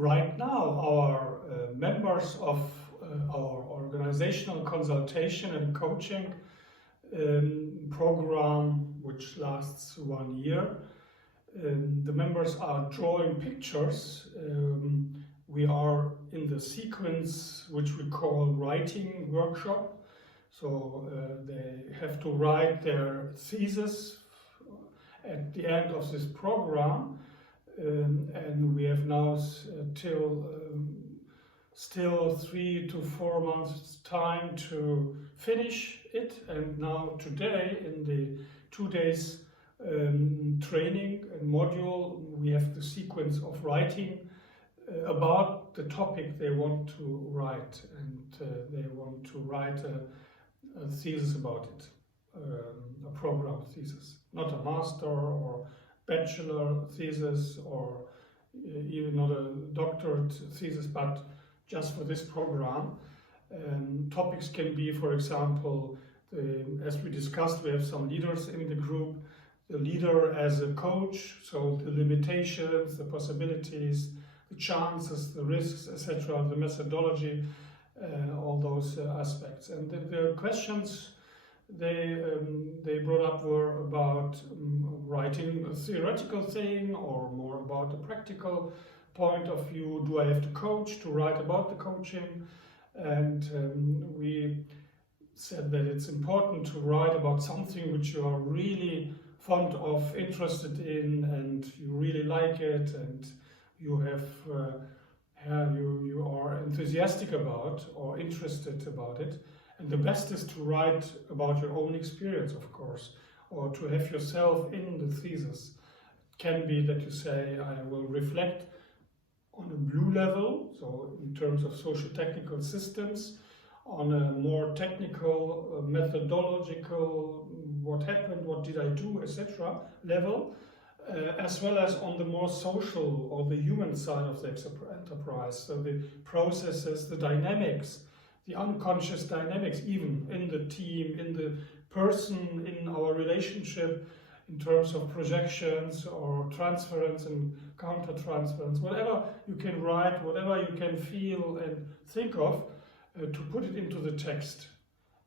right now our members of our organizational consultation and coaching program, which lasts 1 year, the members are drawing pictures. We are in the sequence which we call writing workshop. So they have to write their thesis at the end of this program, and we have now still 3 to 4 months time to finish it. And now today, in the 2 days training and module, we have the sequence of writing about the topic they want to write, and they want to write a thesis about it, a program thesis, not a master or bachelor thesis or even not a doctorate thesis, but just for this program. Topics can be, for example, as we discussed, we have some leaders in the group, the leader as a coach, so the limitations, the possibilities, the chances, the risks, etc., the methodology, all those aspects. And the questions they brought up were about writing a theoretical thing or more about a practical point of view. Do I have to coach to write about the coaching? And we said that it's important to write about something which you are really fond of, interested in, and you really like it, and you have you are enthusiastic about or interested about it. And the best is to write about your own experience, of course, or to have yourself in the thesis. It can be that you say, I will reflect on a blue level, so in terms of socio-technical systems, on a more technical, methodological, what happened, what did I do, etc. level, as well as on the more social or the human side of the enterprise, so the processes, the dynamics, the unconscious dynamics, even in the team, in the person, in our relationship, in terms of projections or transference and counter-transference, whatever you can write, whatever you can feel and think of, to put it into the text.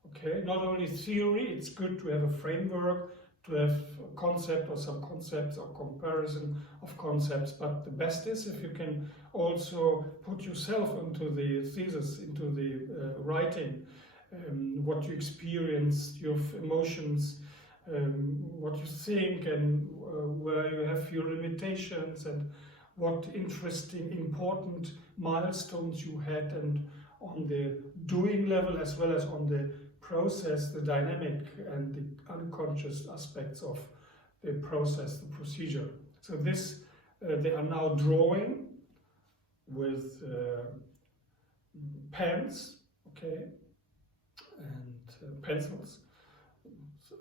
Okay, not only theory, it's good to have a framework, to have a concept or some concepts or comparison of concepts, but the best is if you can also put yourself into the thesis, into the writing, what you experience, your emotions, what you think, and where you have your limitations, and what interesting, important milestones you had, and on the doing level as well as on the process, the dynamic and the unconscious aspects of the process, the procedure. So this, they are now drawing with pens, okay, and pencils. So,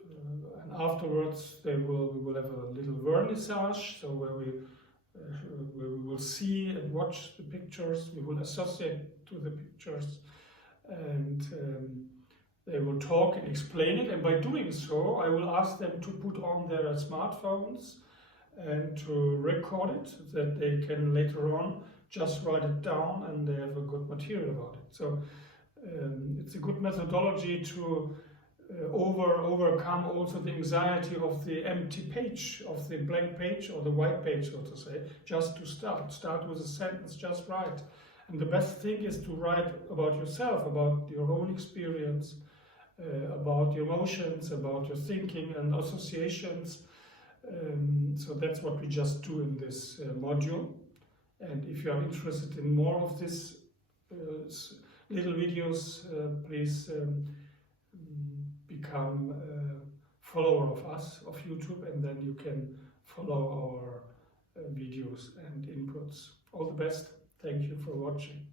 and afterwards we will have a little vernissage, so where we will see and watch the pictures, we will associate to the pictures, and they will talk and explain it, and by doing so I will ask them to put on their smartphones and to record it, so that they can later on just write it down and they have a good material about it. So it's a good methodology to overcome also the anxiety of the empty page, of the blank page or the white page, so to say, just to start with a sentence, just write. And the best thing is to write about yourself, about your own experience, about your emotions, about your thinking and associations. So that's what we just do in this module. And if you are interested in more of this little videos, please become a follower of us, of YouTube, and then you can follow our videos and inputs. All the best. Thank you for watching.